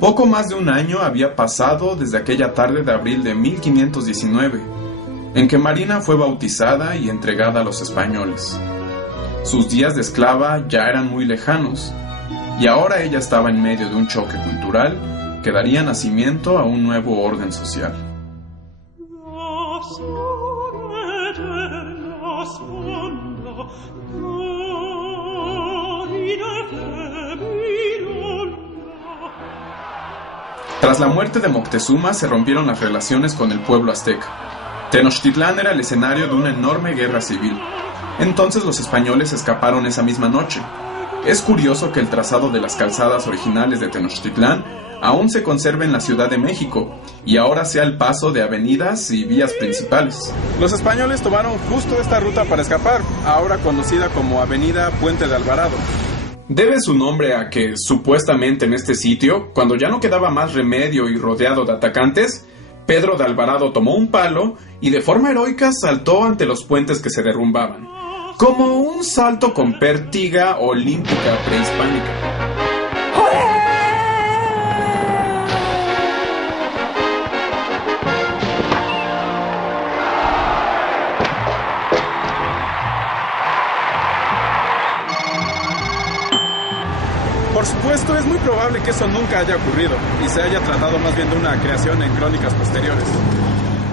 Poco más de un año había pasado desde aquella tarde de abril de 1519, en que Marina fue bautizada y entregada a los españoles. Sus días de esclava ya eran muy lejanos, y ahora ella estaba en medio de un choque cultural que daría nacimiento a un nuevo orden social. Tras la muerte de Moctezuma se rompieron las relaciones con el pueblo azteca. Tenochtitlán era el escenario de una enorme guerra civil. Entonces los españoles escaparon esa misma noche. Es curioso que el trazado de las calzadas originales de Tenochtitlán aún se conserve en la Ciudad de México y ahora sea el paso de avenidas y vías principales. Los españoles tomaron justo esta ruta para escapar, ahora conocida como Avenida Puente de Alvarado. Debe su nombre a que, supuestamente en este sitio, cuando ya no quedaba más remedio y rodeado de atacantes, Pedro de Alvarado tomó un palo y de forma heroica saltó ante los puentes que se derrumbaban, como un salto con pértiga olímpica prehispánica. Por supuesto, es muy probable que eso nunca haya ocurrido y se haya tratado más bien de una creación en crónicas posteriores.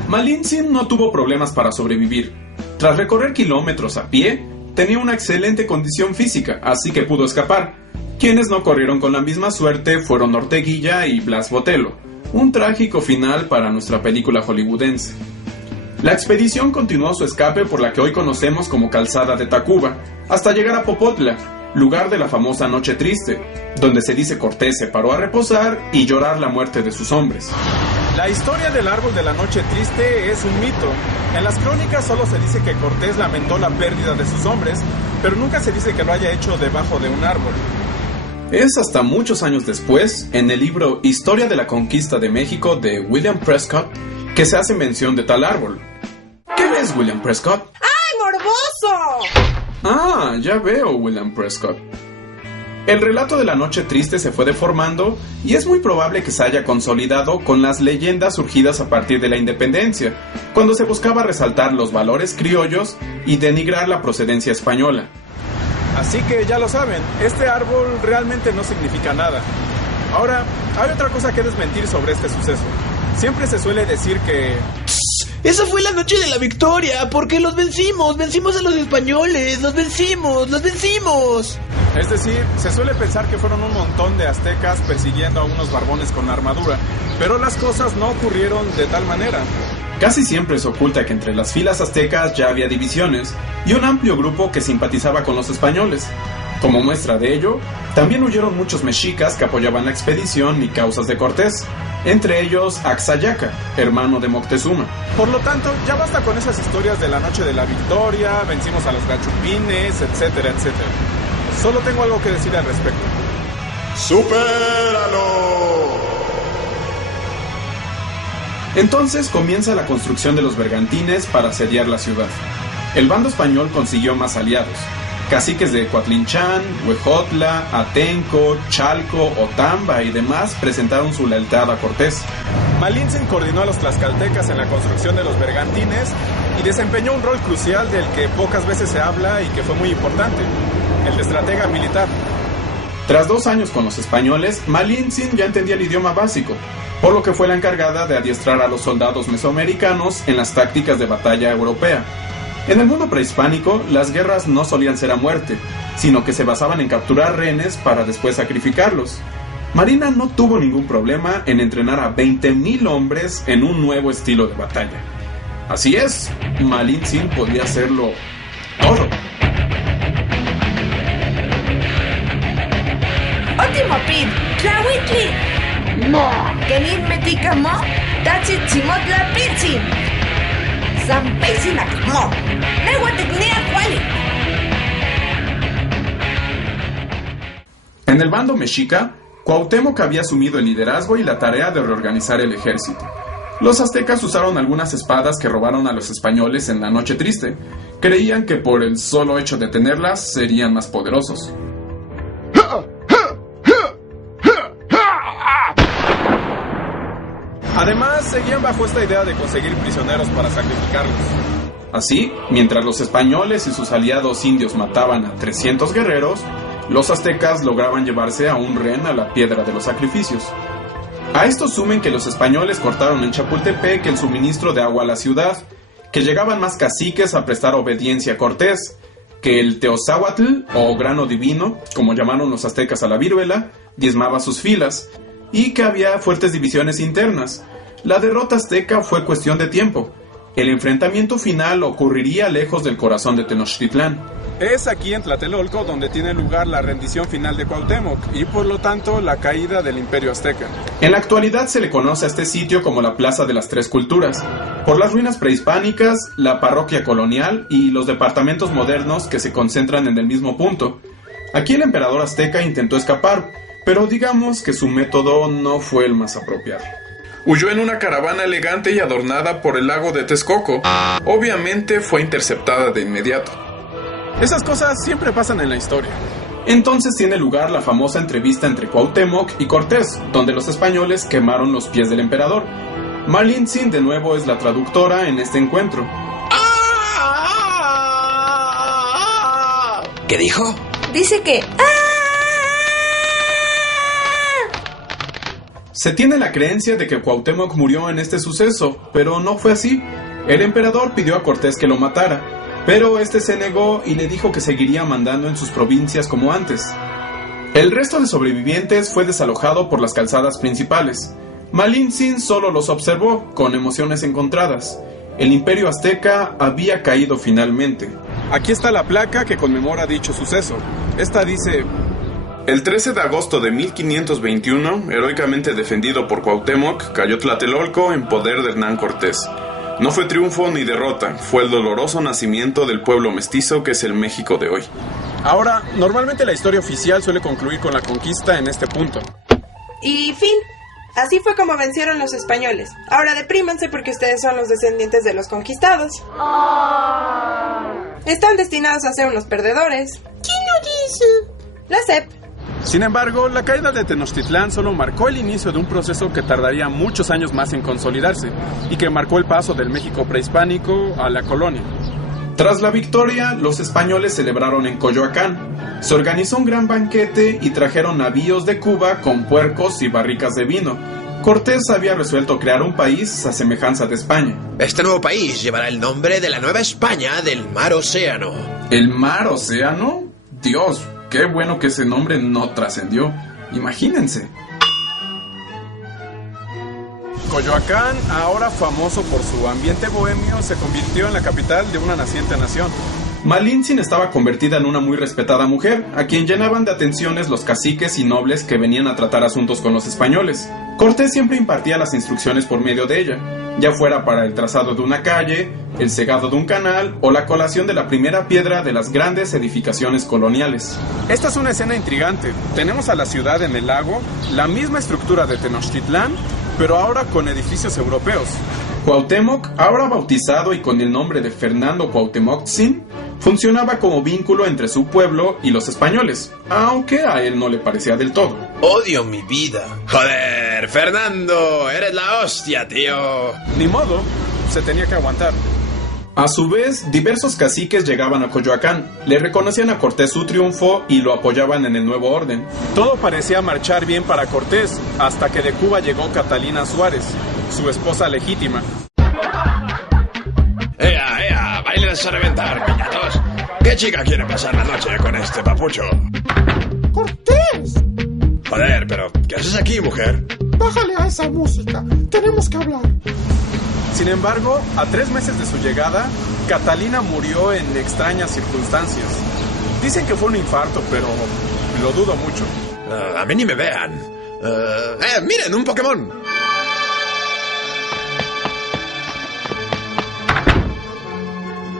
Malintzin no tuvo problemas para sobrevivir. Tras recorrer kilómetros a pie, tenía una excelente condición física, así que pudo escapar. Quienes no corrieron con la misma suerte fueron Orteguilla y Blas Botello, un trágico final para nuestra película hollywoodense. La expedición continuó su escape por la que hoy conocemos como Calzada de Tacuba, hasta llegar a Popotla, lugar de la famosa Noche Triste, donde se dice Cortés se paró a reposar y llorar la muerte de sus hombres. La historia del árbol de la Noche Triste es un mito. En las crónicas solo se dice que Cortés lamentó la pérdida de sus hombres, pero nunca se dice que lo haya hecho debajo de un árbol. Es hasta muchos años después, en el libro Historia de la Conquista de México de William Prescott, que se hace mención de tal árbol. ¿Qué ves, William Prescott? ¡Ay, morboso! Ah, ya veo, William Prescott. El relato de la Noche Triste se fue deformando y es muy probable que se haya consolidado con las leyendas surgidas a partir de la independencia, cuando se buscaba resaltar los valores criollos y denigrar la procedencia española. Así que ya lo saben, este árbol realmente no significa nada. Ahora, hay otra cosa que desmentir sobre este suceso. Siempre se suele decir que... ¡Esa fue la noche de la victoria! ¡Porque los vencimos! ¡Vencimos a los españoles! ¡Los vencimos! ¡Los vencimos! Es decir, se suele pensar que fueron un montón de aztecas persiguiendo a unos barbones con armadura, pero las cosas no ocurrieron de tal manera. Casi siempre se oculta que entre las filas aztecas ya había divisiones y un amplio grupo que simpatizaba con los españoles. Como muestra de ello, también huyeron muchos mexicas que apoyaban la expedición y causas de Cortés, entre ellos Axayaca, hermano de Moctezuma. Por lo tanto, ya basta con esas historias de la noche de la victoria, vencimos a los gachupines, etcétera, etcétera. Solo tengo algo que decir al respecto. ¡Supéralo! Entonces comienza la construcción de los bergantines para asediar la ciudad. El bando español consiguió más aliados. Caciques de Coatlinchán, Huejotla, Atenco, Chalco, Otamba y demás presentaron su lealtad a Cortés. Malintzin coordinó a los tlaxcaltecas en la construcción de los bergantines y desempeñó un rol crucial del que pocas veces se habla y que fue muy importante, el de estratega militar. Tras 2 años con los españoles, Malintzin ya entendía el idioma básico, por lo que fue la encargada de adiestrar a los soldados mesoamericanos en las tácticas de batalla europea. En el mundo prehispánico, las guerras no solían ser a muerte, sino que se basaban en capturar rehenes para después sacrificarlos. Marina no tuvo ningún problema en entrenar a 20,000 hombres en un nuevo estilo de batalla. Así es, Malintzin podía hacerlo todo. ¡Otimopit! ¡Tlahuitli! ¡Mo! ¡Kenin meticamo! ¡Tachitzimotla pitzin! ¡San Peixinacmo! ¡Nehuatecnea cuali! En el bando mexica, Cuauhtémoc había asumido el liderazgo y la tarea de reorganizar el ejército. Los aztecas usaron algunas espadas que robaron a los españoles en la Noche Triste. Creían que por el solo hecho de tenerlas serían más poderosos. Además, seguían bajo esta idea de conseguir prisioneros para sacrificarlos. Así, mientras los españoles y sus aliados indios mataban a 300 guerreros, los aztecas lograban llevarse a un rehén a la piedra de los sacrificios. A esto sumen que los españoles cortaron en Chapultepec el suministro de agua a la ciudad, que llegaban más caciques a prestar obediencia a Cortés, que el teozáhuatl, o grano divino, como llamaron los aztecas a la viruela, diezmaba sus filas, y que había fuertes divisiones internas. La derrota azteca fue cuestión de tiempo. El enfrentamiento final ocurriría lejos del corazón de Tenochtitlán. Es aquí en Tlatelolco donde tiene lugar la rendición final de Cuauhtémoc y por lo tanto la caída del Imperio Azteca. En la actualidad se le conoce a este sitio como la Plaza de las Tres Culturas, por las ruinas prehispánicas, la parroquia colonial y los departamentos modernos que se concentran en el mismo punto. Aquí el emperador azteca intentó escapar, pero digamos que su método no fue el más apropiado. Huyó en una caravana elegante y adornada por el lago de Texcoco. Obviamente fue interceptada de inmediato. Esas cosas siempre pasan en la historia. Entonces tiene lugar la famosa entrevista entre Cuauhtémoc y Cortés, donde los españoles quemaron los pies del emperador. Malintzin de nuevo es la traductora en este encuentro. ¿Qué dijo? Dice que... Se tiene la creencia de que Cuauhtémoc murió en este suceso, pero no fue así. El emperador pidió a Cortés que lo matara, pero este se negó y le dijo que seguiría mandando en sus provincias como antes. El resto de sobrevivientes fue desalojado por las calzadas principales. Malintzin solo los observó, con emociones encontradas. El imperio azteca había caído finalmente. Aquí está la placa que conmemora dicho suceso. Esta dice... El 13 de agosto de 1521, heroicamente defendido por Cuauhtémoc, cayó Tlatelolco en poder de Hernán Cortés. No fue triunfo ni derrota, fue el doloroso nacimiento del pueblo mestizo que es el México de hoy. Ahora, normalmente la historia oficial suele concluir con la conquista en este punto. Y fin. Así fue como vencieron los españoles. Ahora deprímanse porque ustedes son los descendientes de los conquistados. Están destinados a ser unos perdedores. ¿Quién lo dice? La SEP. Sin embargo, la caída de Tenochtitlán solo marcó el inicio de un proceso que tardaría muchos años más en consolidarse y que marcó el paso del México prehispánico a la colonia. Tras la victoria, los españoles celebraron en Coyoacán. Se organizó un gran banquete y trajeron navíos de Cuba con puercos y barricas de vino. Cortés había resuelto crear un país a semejanza de España. Este nuevo país llevará el nombre de la Nueva España del Mar Océano. ¿El Mar Océano? Dios, qué bueno que ese nombre no trascendió. Imagínense. Coyoacán, ahora famoso por su ambiente bohemio, se convirtió en la capital de una naciente nación. Malintzin estaba convertida en una muy respetada mujer, a quien llenaban de atenciones los caciques y nobles que venían a tratar asuntos con los españoles. Cortés siempre impartía las instrucciones por medio de ella, ya fuera para el trazado de una calle, el cegado de un canal o la colación de la primera piedra de las grandes edificaciones coloniales. Esta es una escena intrigante. Tenemos a la ciudad en el lago, la misma estructura de Tenochtitlán, pero ahora con edificios europeos. Cuauhtémoc, ahora bautizado y con el nombre de Fernando Cuauhtémoczin, funcionaba como vínculo entre su pueblo y los españoles, aunque a él no le parecía del todo. Odio mi vida. Joder, Fernando, eres la hostia, tío. Ni modo, se tenía que aguantar. A su vez, diversos caciques llegaban a Coyoacán, le reconocían a Cortés su triunfo y lo apoyaban en el nuevo orden. Todo parecía marchar bien para Cortés, hasta que de Cuba llegó Catalina Suárez, su esposa legítima. ¡Ea! ¡Bailes a reventar, piñatos! ¿Qué chica quiere pasar la noche con este papucho? ¡Cortés! Joder, pero ¿qué haces aquí, mujer? Bájale a esa música, tenemos que hablar. Sin embargo, a 3 meses de su llegada, Catalina murió en extrañas circunstancias. Dicen que fue un infarto, pero lo dudo mucho. A mí ni me vean. ¡Miren, un Pokémon!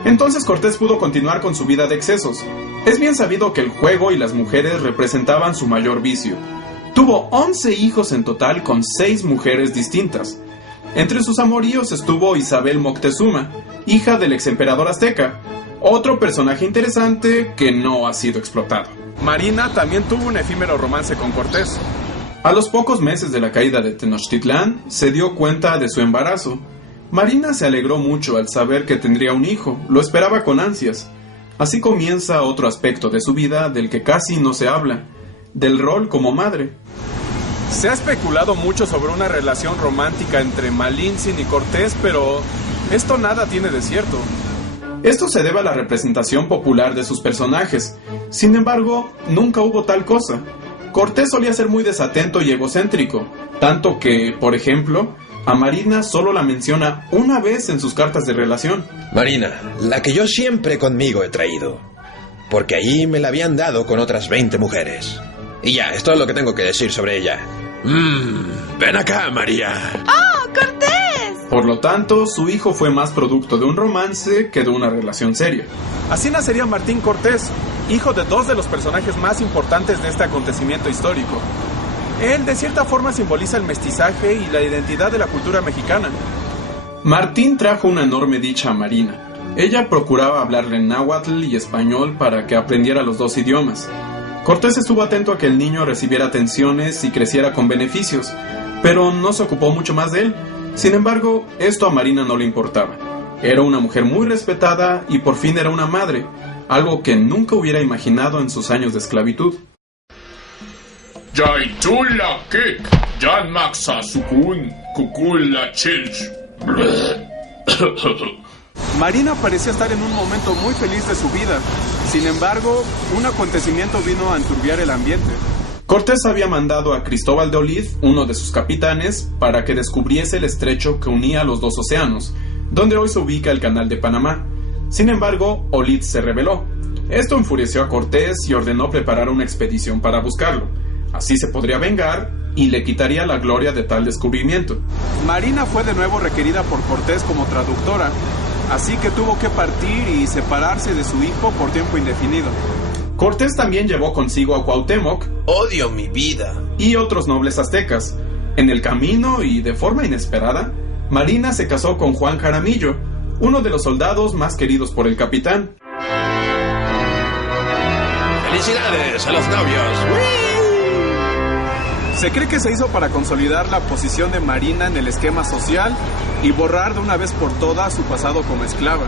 Entonces Cortés pudo continuar con su vida de excesos. Es bien sabido que el juego y las mujeres representaban su mayor vicio. Tuvo 11 hijos en total con 6 mujeres distintas. Entre sus amoríos estuvo Isabel Moctezuma, hija del exemperador azteca, otro personaje interesante que no ha sido explotado. Marina también tuvo un efímero romance con Cortés. A los pocos meses de la caída de Tenochtitlán, se dio cuenta de su embarazo. Marina se alegró mucho al saber que tendría un hijo, lo esperaba con ansias. Así comienza otro aspecto de su vida del que casi no se habla, del rol como madre. Se ha especulado mucho sobre una relación romántica entre Malintzin y Cortés, pero esto nada tiene de cierto. Esto se debe a la representación popular de sus personajes. Sin embargo, nunca hubo tal cosa. Cortés solía ser muy desatento y egocéntrico, tanto que, por ejemplo, a Marina solo la menciona una vez en sus cartas de relación. Marina, la que yo siempre conmigo he traído, porque ahí me la habían dado con otras 20 mujeres. Y ya, es todo lo que tengo que decir sobre ella. Ven acá, María. ¡Oh, Cortés! Por lo tanto, su hijo fue más producto de un romance que de una relación seria. Así nacería Martín Cortés, hijo de dos de los personajes más importantes de este acontecimiento histórico. Él, de cierta forma, simboliza el mestizaje y la identidad de la cultura mexicana. Martín trajo una enorme dicha a Marina. Ella procuraba hablarle en náhuatl y español para que aprendiera los dos idiomas. Cortés estuvo atento a que el niño recibiera atenciones y creciera con beneficios, pero no se ocupó mucho más de él. Sin embargo, esto a Marina no le importaba. Era una mujer muy respetada y por fin era una madre, algo que nunca hubiera imaginado en sus años de esclavitud. Yaitula kik, Jan Maxa Sukun, Kukula Chilch. Marina parecía estar en un momento muy feliz de su vida. Sin embargo, un acontecimiento vino a enturbiar el ambiente. Cortés había mandado a Cristóbal de Olid, uno de sus capitanes, para que descubriese el estrecho que unía los dos océanos, donde hoy se ubica el Canal de Panamá. Sin embargo, Olid se rebeló. Esto enfureció a Cortés y ordenó preparar una expedición para buscarlo. Así se podría vengar y le quitaría la gloria de tal descubrimiento. Marina fue de nuevo requerida por Cortés como traductora, así que tuvo que partir y separarse de su hijo por tiempo indefinido. Cortés también llevó consigo a Cuauhtémoc, Odio mi vida. y otros nobles aztecas. En el camino y de forma inesperada, Marina se casó con Juan Jaramillo, uno de los soldados más queridos por el capitán. ¡Felicidades a los novios! Se cree que se hizo para consolidar la posición de Marina en el esquema social y borrar de una vez por todas su pasado como esclava.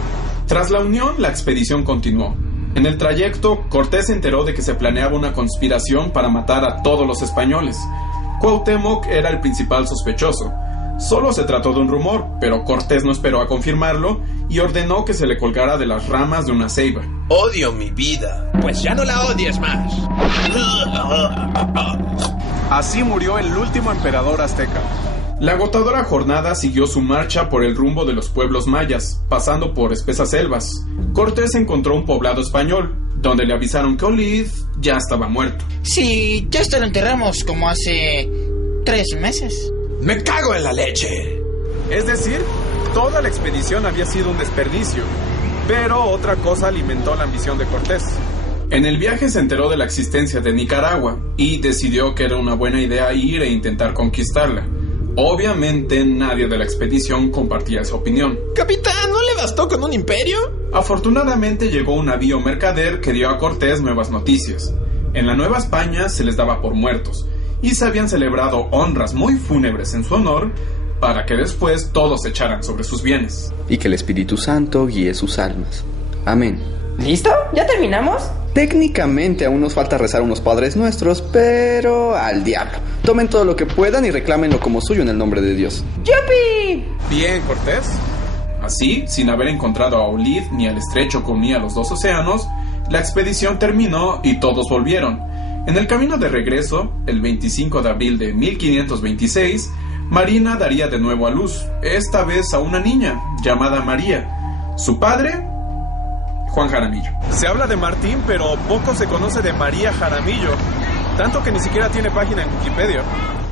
Tras la unión, la expedición continuó. En el trayecto, Cortés se enteró de que se planeaba una conspiración para matar a todos los españoles. Cuauhtémoc era el principal sospechoso. Solo se trató de un rumor, pero Cortés no esperó a confirmarlo y ordenó que se le colgara de las ramas de una ceiba. Odio mi vida. Pues ya no la odies más. Así murió el último emperador azteca. La agotadora jornada siguió su marcha por el rumbo de los pueblos mayas, pasando por espesas selvas. Cortés encontró un poblado español, donde le avisaron que Olid ya estaba muerto. Sí, ya hasta lo enterramos como hace 3 meses. ¡Me cago en la leche! Es decir, toda la expedición había sido un desperdicio, pero otra cosa alimentó la ambición de Cortés. En el viaje se enteró de la existencia de Nicaragua y decidió que era una buena idea ir e intentar conquistarla. Obviamente nadie de la expedición compartía esa opinión. Capitán, ¿no le bastó con un imperio? Afortunadamente llegó un navío mercader que dio a Cortés nuevas noticias. En la Nueva España se les daba por muertos y se habían celebrado honras muy fúnebres en su honor para que después todos se echaran sobre sus bienes. Y que el Espíritu Santo guíe sus almas. Amén. ¿Listo? ¿Ya terminamos? Técnicamente aún nos falta rezar unos Padres Nuestros, pero al diablo. Tomen todo lo que puedan y reclámenlo como suyo en el nombre de Dios. ¡Yupi! Bien, Cortés. Así, sin haber encontrado a Olid ni al estrecho que unía los dos océanos, la expedición terminó y todos volvieron. En el camino de regreso, el 25 de abril de 1526, Marina daría de nuevo a luz, esta vez a una niña llamada María. Su padre, Juan Jaramillo. Se habla de Martín, pero poco se conoce de María Jaramillo, tanto que ni siquiera tiene página en Wikipedia.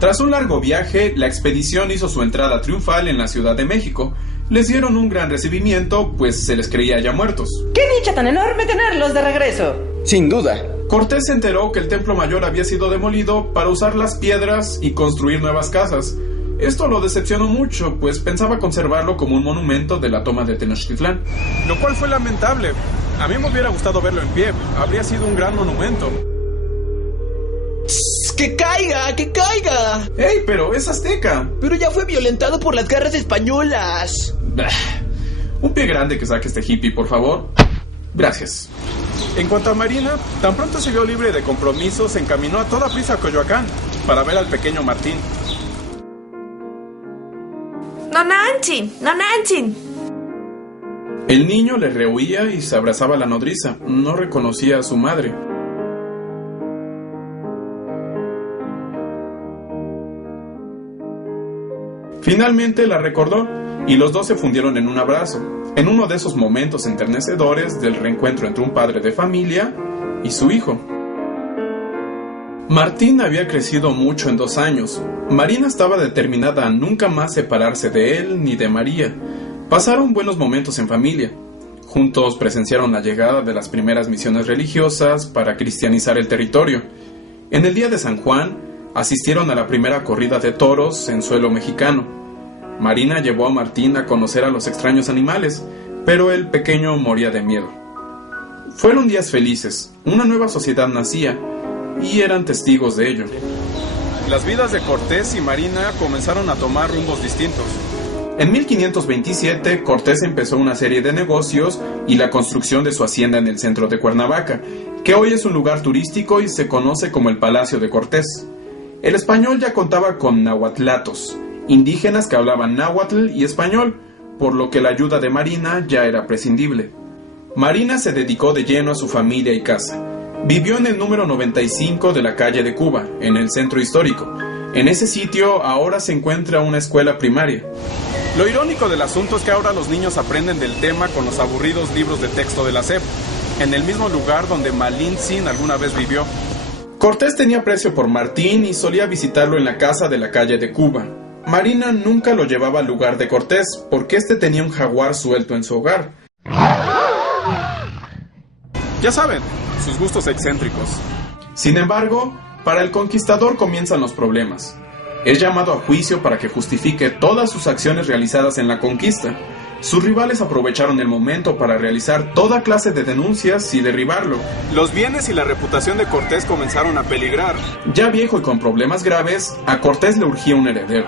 Tras un largo viaje, la expedición hizo su entrada triunfal en la Ciudad de México. Les dieron un gran recibimiento, pues se les creía ya muertos. ¡Qué dicha tan enorme tenerlos de regreso! Sin duda. Cortés se enteró que el templo mayor había sido demolido para usar las piedras y construir nuevas casas. Esto lo decepcionó mucho, pues pensaba conservarlo como un monumento de la toma de Tenochtitlán. Lo cual fue lamentable. A mí me hubiera gustado verlo en pie. Habría sido un gran monumento. ¡Que caiga! ¡Que caiga! ¡Ey, pero es azteca! Pero ya fue violentado por las garras españolas. Bah. Un pie grande que saque este hippie, por favor. Gracias. En cuanto a Marina, tan pronto se vio libre de compromisos, se encaminó a toda prisa a Coyoacán para ver al pequeño Martín. ¡Nonanchin! El niño le rehuía y se abrazaba a la nodriza. No reconocía a su madre. Finalmente la recordó y los dos se fundieron en un abrazo, en uno de esos momentos enternecedores del reencuentro entre un padre de familia y su hijo. Martín había crecido mucho en 2 años. Marina estaba determinada a nunca más separarse de él ni de María. Pasaron buenos momentos en familia. Juntos presenciaron la llegada de las primeras misiones religiosas para cristianizar el territorio. En el día de San Juan, asistieron a la primera corrida de toros en suelo mexicano. Marina llevó a Martín a conocer a los extraños animales, pero el pequeño moría de miedo. Fueron días felices, una nueva sociedad nacía, y eran testigos de ello. Las vidas de Cortés y Marina comenzaron a tomar rumbos distintos. En 1527, Cortés empezó una serie de negocios y la construcción de su hacienda en el centro de Cuernavaca, que hoy es un lugar turístico y se conoce como el Palacio de Cortés. El español ya contaba con nahuatlatos, indígenas que hablaban náhuatl y español, por lo que la ayuda de Marina ya era prescindible. Marina se dedicó de lleno a su familia y casa. Vivió en el número 95 de la calle de Cuba, en el centro histórico. En ese sitio ahora se encuentra una escuela primaria. Lo irónico del asunto es que ahora los niños aprenden del tema con los aburridos libros de texto de la SEP, en el mismo lugar donde Malintzin alguna vez vivió. Cortés tenía aprecio por Martín y solía visitarlo en la casa de la calle de Cuba. Marina nunca lo llevaba al lugar de Cortés, porque éste tenía un jaguar suelto en su hogar. Ya saben, sus gustos excéntricos. Sin embargo, para el conquistador comienzan los problemas. Es llamado a juicio para que justifique todas sus acciones realizadas en la conquista. Sus rivales aprovecharon el momento para realizar toda clase de denuncias y derribarlo. Los bienes y la reputación de Cortés comenzaron a peligrar. Ya viejo y con problemas graves, a Cortés le urgía un heredero.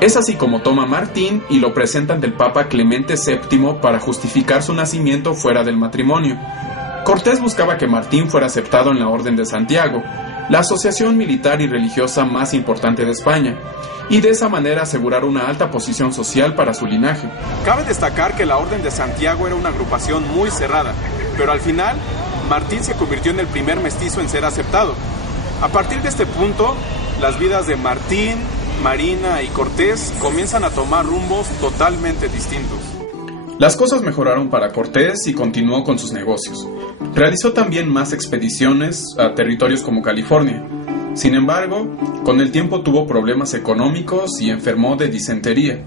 Es así como toma a Martín y lo presentan del Papa Clemente VII para justificar su nacimiento fuera del matrimonio. Cortés buscaba que Martín fuera aceptado en la Orden de Santiago, la asociación militar y religiosa más importante de España, y de esa manera asegurar una alta posición social para su linaje. Cabe destacar que la Orden de Santiago era una agrupación muy cerrada, pero al final, Martín se convirtió en el primer mestizo en ser aceptado. A partir de este punto, las vidas de Martín, Marina y Cortés comienzan a tomar rumbos totalmente distintos. Las cosas mejoraron para Cortés y continuó con sus negocios. Realizó también más expediciones a territorios como California. Sin embargo, con el tiempo tuvo problemas económicos y enfermó de disentería.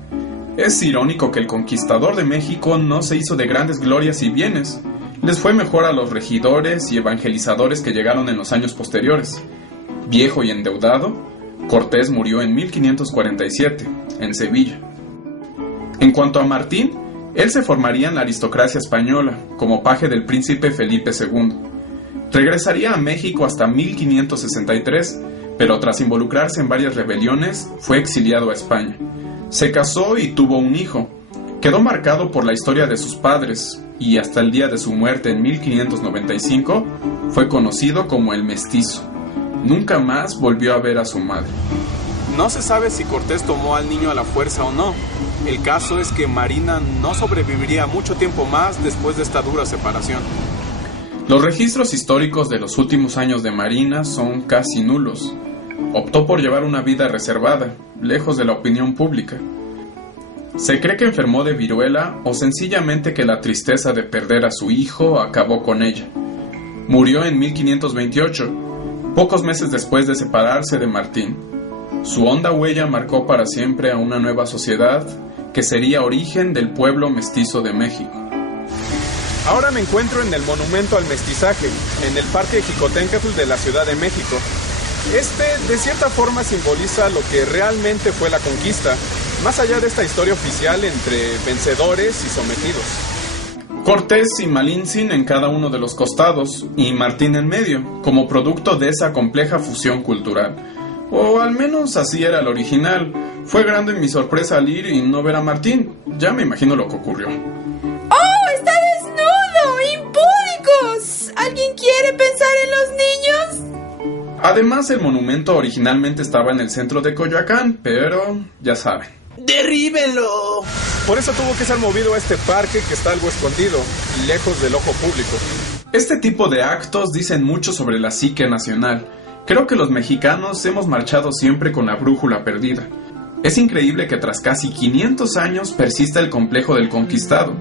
Es irónico que el conquistador de México no se hizo de grandes glorias y bienes. Les fue mejor a los regidores y evangelizadores que llegaron en los años posteriores. Viejo y endeudado, Cortés murió en 1547, en Sevilla. En cuanto a Martín, él se formaría en la aristocracia española, como paje del príncipe Felipe II. Regresaría a México hasta 1563, pero tras involucrarse en varias rebeliones, fue exiliado a España. Se casó y tuvo un hijo. Quedó marcado por la historia de sus padres, y hasta el día de su muerte en 1595, fue conocido como el Mestizo. Nunca más volvió a ver a su madre. No se sabe si Cortés tomó al niño a la fuerza o no. El caso es que Marina no sobreviviría mucho tiempo más después de esta dura separación. Los registros históricos de los últimos años de Marina son casi nulos. Optó por llevar una vida reservada, lejos de la opinión pública. Se cree que enfermó de viruela o sencillamente que la tristeza de perder a su hijo acabó con ella. Murió en 1528, pocos meses después de separarse de Martín. Su honda huella marcó para siempre a una nueva sociedad que sería origen del pueblo mestizo de México. Ahora me encuentro en el Monumento al Mestizaje, en el Parque Jicoténcatl de la Ciudad de México. Este, de cierta forma, simboliza lo que realmente fue la conquista, más allá de esta historia oficial entre vencedores y sometidos. Cortés y Malintzin en cada uno de los costados, y Martín en medio, como producto de esa compleja fusión cultural. O al menos así era el original. Fue grande mi sorpresa al ir y no ver a Martín. Ya me imagino lo que ocurrió. ¡Oh, está desnudo! ¡Impúdicos! ¿Alguien quiere pensar en los niños? Además, el monumento originalmente estaba en el centro de Coyoacán, pero ya saben. ¡Derríbenlo! Por eso tuvo que ser movido a este parque que está algo escondido, lejos del ojo público. Este tipo de actos dicen mucho sobre la psique nacional. Creo que los mexicanos hemos marchado siempre con la brújula perdida. Es increíble que tras casi 500 años persista el complejo del conquistado.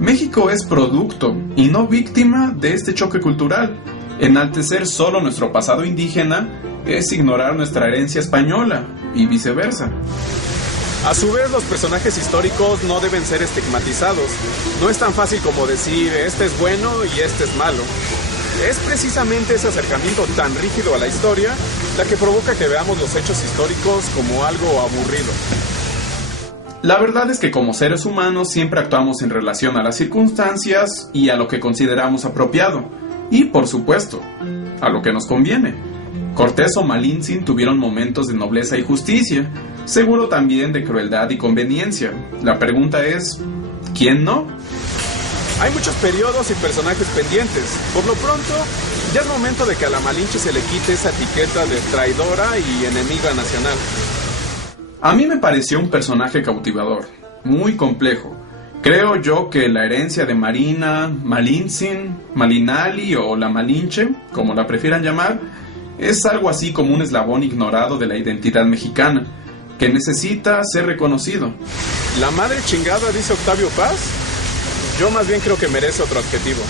México es producto y no víctima de este choque cultural. Enaltecer solo nuestro pasado indígena es ignorar nuestra herencia española y viceversa. A su vez, los personajes históricos no deben ser estigmatizados. No es tan fácil como decir, este es bueno y este es malo. Es precisamente ese acercamiento tan rígido a la historia la que provoca que veamos los hechos históricos como algo aburrido. La verdad es que como seres humanos siempre actuamos en relación a las circunstancias y a lo que consideramos apropiado. Y, por supuesto, a lo que nos conviene. Cortés o Malintzin tuvieron momentos de nobleza y justicia, seguro también de crueldad y conveniencia. La pregunta es, ¿quién no? Hay muchos periodos y personajes pendientes. Por lo pronto, ya es momento de que a la Malinche se le quite esa etiqueta de traidora y enemiga nacional. A mí me pareció un personaje cautivador, muy complejo. Creo yo que la herencia de Marina, Malintzin, Malinali o la Malinche, como la prefieran llamar, es algo así como un eslabón ignorado de la identidad mexicana, que necesita ser reconocido. ¿La madre chingada dice Octavio Paz? Yo más bien creo que merece otro adjetivo.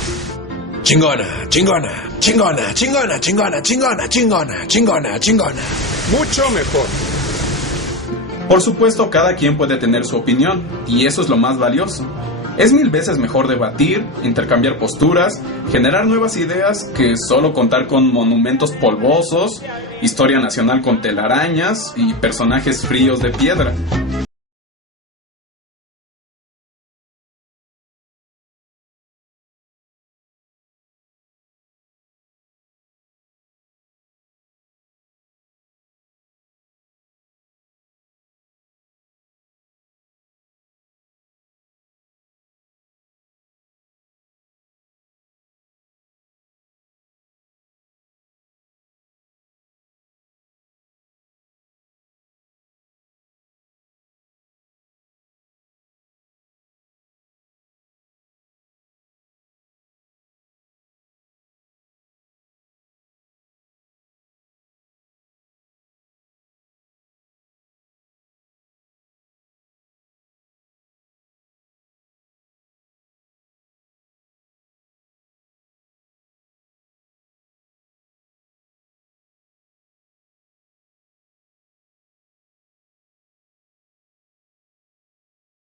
Chingona, chingona, chingona, chingona, chingona, chingona, chingona, chingona, chingona. Mucho mejor. Por supuesto, cada quien puede tener su opinión, y eso es lo más valioso. Es 1000 veces mejor debatir, intercambiar posturas, generar nuevas ideas que solo contar con monumentos polvosos, historia nacional con telarañas y personajes fríos de piedra.